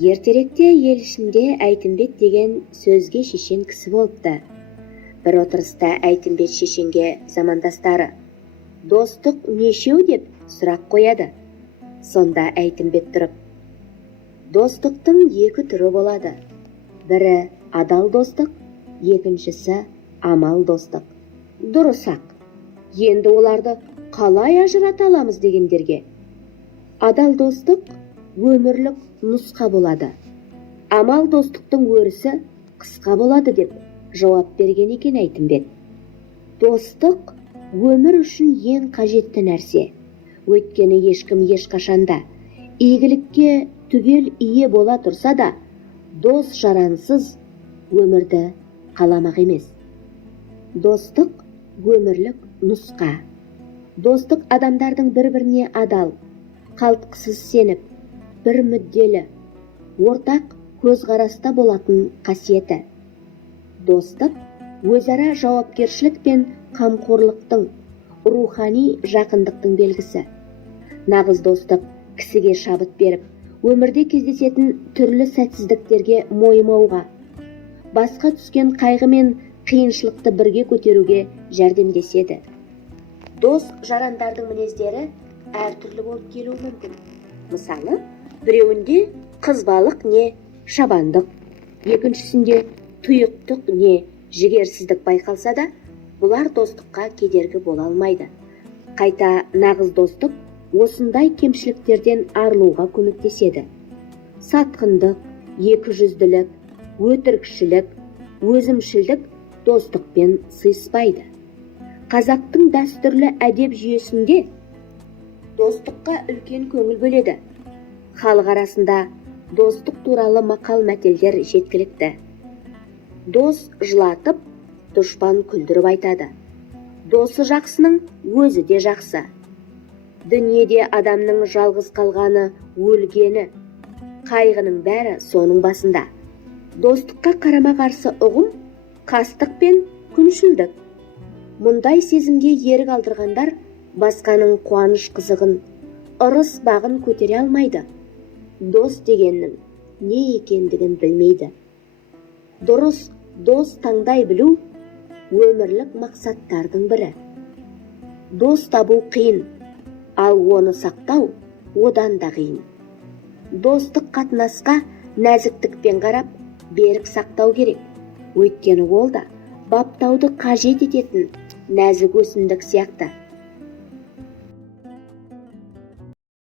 Ертеректе ел ішінде Әйтімбет деген сөзге шешен кісі болыпты. Бір отырыста Әйтімбет шешенге замандастары «Достық нешеу?» деп сұрақ қояды. Сонда Әйтімбет тұрып: «Достықтың екі түрі болады. Бірі адал достық, екіншісі амал достық. Дұрыс-ақ. Енді оларды қалай ажырата аламыз?» дегендерге: «Адал достық өмірлік нұсқа болады. Амал достықтың өрісі қысқа болады» деп жауап берген екен Әйтімбет. Достық өмір үшін ең қажетті нәрсе. Өйткені ешкім ешқашанда игілікке түгел ие бола тұрса да, дос жарансыз өмірді қаламақ емес. Достық өмірлік нұсқа. Достық адамдардың бір-біріне адал, қалтқысыз сеніп, бір мүдделі, ортақ көзқараста болатын қасиеті. Достық өзара жауапкершілік пен қамқорлықтың, рухани жақындықтың белгісі. Нағыз достық кісіге шабыт беріп, өмірде кездесетін түрлі сәтсіздіктерге мойымауға, басқа түскен қайғы мен қиыншылықты бірге көтеруге жәрдемдеседі. Дос жарандардың мінездері әртүрлі болып келуі мүмкін. Мысалы, біреуінде қызбалық не шабандық, екіншісінде тұйықтық не жігерсіздік байқалса да, бұлар достыққа кедергі бола алмайды. Қайта нағыз достық осындай кемшіліктерден арылуға көмектеседі. Сатқындық, екіжүзділік, өтірікшілік, өзімшілдік достықпен сыйыспайды. Қазақтың дәстүрлі әдеп жүйесінде достыққа үлкен көңіл бөледі. Халық арасында достық туралы мақал-мәтелдер жеткілікті. Дос жылатып, дұшпан күлдіріп айтады. Досы жақсының өзі де жақсы. Дүниеде адамның жалғыз қалғаны, өлгені, қайғының бәрі соның басында. Достыққа қарама-қарсы ұғым қастық пен күншілдік. Мұндай сезімге ерік алдырғандар басқаның қуаныш қызығын, ырыс бағын көтере алмайды. Дос дегеннің не екендігін білмейді. Дұрыс дос таңдай білу өмірлік мақсаттардың бірі. Дос табу қиын, ал оны сақтау одан да қиын. Достық қатынасқа нәзіктікпен қарап, берік сақтау керек. Өйткені ол да баптауды қажет ететін нәзік өсімдік сияқты.